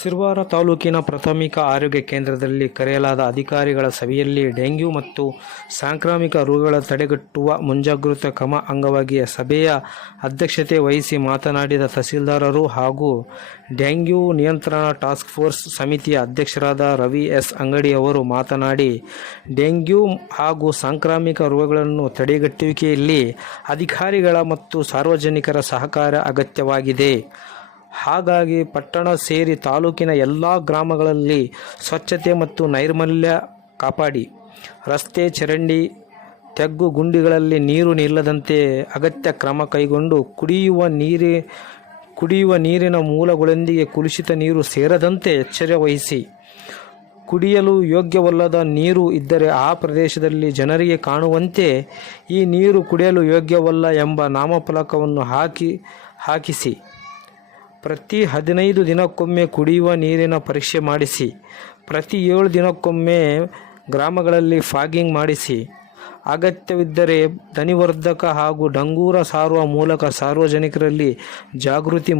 ಸಿರವಾರ ತಾಲೂಕಿನ ಪ್ರಾಥಮಿಕ ಆರೋಗ್ಯ ಕೇಂದ್ರದಲ್ಲಿ ಕರೆಯಲಾದ ಅಧಿಕಾರಿಗಳ ಸಭೆಯಲ್ಲಿ ಡೆಂಗ್ಯೂ ಮತ್ತು ಸಾಂಕ್ರಾಮಿಕ ರೋಗಗಳ ತಡೆಗಟ್ಟುವ ಮುಂಜಾಗೃತಾ ಕ್ರಮ ಅಂಗವಾಗಿ ಸಭೆಯ ಅಧ್ಯಕ್ಷತೆ ವಹಿಸಿ ಮಾತನಾಡಿದ ತಹಸೀಲ್ದಾರರು ಹಾಗೂ ಡೆಂಗ್ಯೂ ನಿಯಂತ್ರಣ ಟಾಸ್ಕ್ ಫೋರ್ಸ್ ಸಮಿತಿಯ ಅಧ್ಯಕ್ಷರಾದ ರವಿ ಎಸ್ ಅಂಗಡಿ ಅವರು ಮಾತನಾಡಿ, ಡೆಂಗ್ಯೂ ಹಾಗೂ ಸಾಂಕ್ರಾಮಿಕ ರೋಗಗಳನ್ನು ತಡೆಗಟ್ಟುವಿಕೆಯಲ್ಲಿ ಅಧಿಕಾರಿಗಳ ಮತ್ತು ಸಾರ್ವಜನಿಕರ ಸಹಕಾರ ಅಗತ್ಯವಾಗಿದೆ. ಹಾಗಾಗಿ ಪಟ್ಟಣ ಸೇರಿ ತಾಲೂಕಿನ ಎಲ್ಲ ಗ್ರಾಮಗಳಲ್ಲಿ ಸ್ವಚ್ಛತೆ ಮತ್ತು ನೈರ್ಮಲ್ಯ ಕಾಪಾಡಿ, ರಸ್ತೆ, ಚರಂಡಿ, ತೆಗ್ಗು, ಗುಂಡಿಗಳಲ್ಲಿ ನೀರು ನಿಲ್ಲದಂತೆ ಅಗತ್ಯ ಕ್ರಮ ಕೈಗೊಂಡು ಕುಡಿಯುವ ನೀರಿನ ಮೂಲಗಳೊಂದಿಗೆ ಕಲುಷಿತ ನೀರು ಸೇರದಂತೆ ಎಚ್ಚರ ವಹಿಸಿ, ಕುಡಿಯಲು ಯೋಗ್ಯವಲ್ಲದ ನೀರು ಇದ್ದರೆ ಆ ಪ್ರದೇಶದಲ್ಲಿ ಜನರಿಗೆ ಕಾಣುವಂತೆ ಈ ನೀರು ಕುಡಿಯಲು ಯೋಗ್ಯವಲ್ಲ ಎಂಬ ನಾಮಫಲಕವನ್ನು ಹಾಕಿಸಿ, ಪ್ರತಿ 15 ದಿನಕ್ಕೊಮ್ಮೆ ಕುಡಿಯುವ ನೀರಿನ ಪರೀಕ್ಷೆ ಮಾಡಿಸಿ, ಪ್ರತಿ 7 ದಿನಕ್ಕೊಮ್ಮೆ ಗ್ರಾಮಗಳಲ್ಲಿ ಫಾಗಿಂಗ್ ಮಾಡಿಸಿ, ಅಗತ್ಯವಿದ್ದರೆ ಧ್ವನಿವರ್ಧಕ ಹಾಗೂ ಡಂಗೂರ ಸಾರುವ ಮೂಲಕ ಸಾರ್ವಜನಿಕರಲ್ಲಿ ಜಾಗೃತಿ